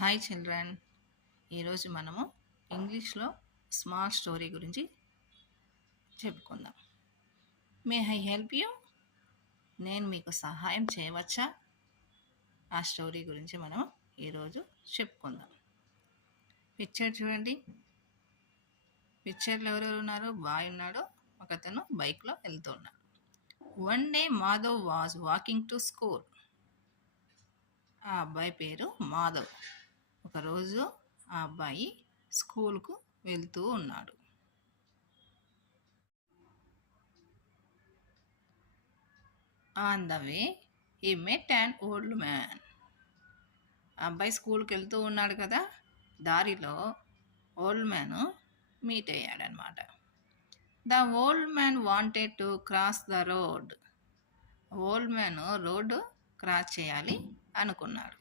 Hi children ఈరోజు మనము ఇంగ్లీష్లో స్మాల్ స్టోరీ గురించి చెప్పుకుందాం. మే ఐ హెల్ప్ యూ నేను మీకు సహాయం చేయవచ్చా? ఆ స్టోరీ గురించి మనం ఈరోజు చెప్పుకుందాం. పిక్చర్ చూడండి. పిక్చర్లో ఎవరెవరు ఉన్నారో? బాయ్ ఉన్నాడు ఒకతను బైక్లో వెళ్తూ ఉన్నాడు. One day Madhav was walking to school ఆ అబ్బాయి పేరు మాధవ్ ఒకరోజు ఆ అబ్బాయి స్కూల్కు వెళ్తూ ఉన్నాడు. ఆన్ ద వే ఈ మెట్ అండ్ ఓల్డ్ మ్యాన్. అబ్బాయి స్కూల్కి వెళ్తూ ఉన్నాడు కదా దారిలో old man meet అయ్యాడనమాట. The old man wanted to cross the road. Old man road cross చేయాలి అనుకున్నాడు.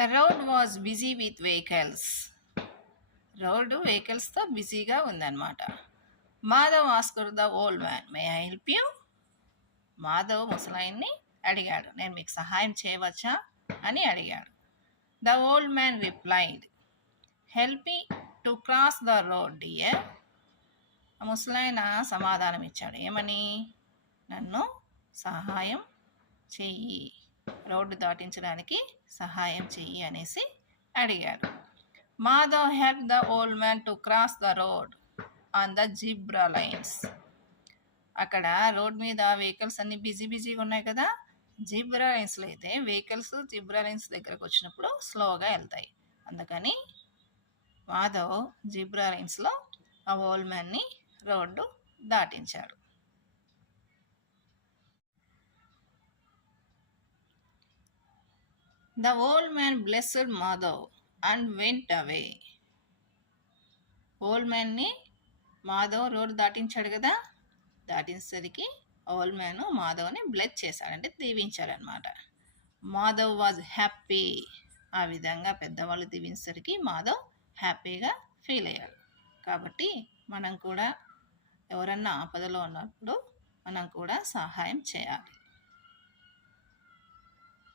The road was busy with vehicles road వెహికల్స్తో బిజీగా ఉందన్నమాట. Madhav asked the old man may I help you? Madhav ముసలాయన్ని అడిగాడు. నేను మీకు సహాయం చేయవచ్చా? అని అడిగాడు. The old man replied help me to cross the road dear ముసలాయన సమాధానం ఇచ్చాడు ఏమని? నన్ను సహాయం చెయ్యి. రోడ్డు దాటించడానికి సహాయం చెయ్యి అనేసి అడిగాడు. Madhav help the old man to cross the road on the zebra lines. అక్కడ రోడ్ మీద వెహికల్స్ అన్ని బిజీ బిజీగా ఉన్నాయి కదా. జిబ్రా లైన్స్లో అయితే వెహికల్స్ జిబ్రా లైన్స్ దగ్గరకు వచ్చినప్పుడు స్లోగా వెళ్తాయి. అందుకని మాధవ్ జిబ్రా లైన్స్లో ఆ ఓల్డ్ మ్యాన్ని road దాటించాడు. The old man blessed Madhav and went away old మ్యాన్ని Madhav road దాటించాడు కదా? దాటించేసరికి ఓల్డ్ మ్యాన్ మాధవ్ని బ్లెస్ చేశాడు అంటే దీవించాడనమాట మాధవ్ వాజ్ హ్యాపీ ఆ విధంగా పెద్దవాళ్ళు దీవించేసరికి మాధవ్ హ్యాపీగా ఫీల్ అయ్యాడు. కాబట్టి మనం కూడా ఎవరన్నా ఆపదలో ఉన్నప్పుడు మనం కూడా సహాయం చేయాలి.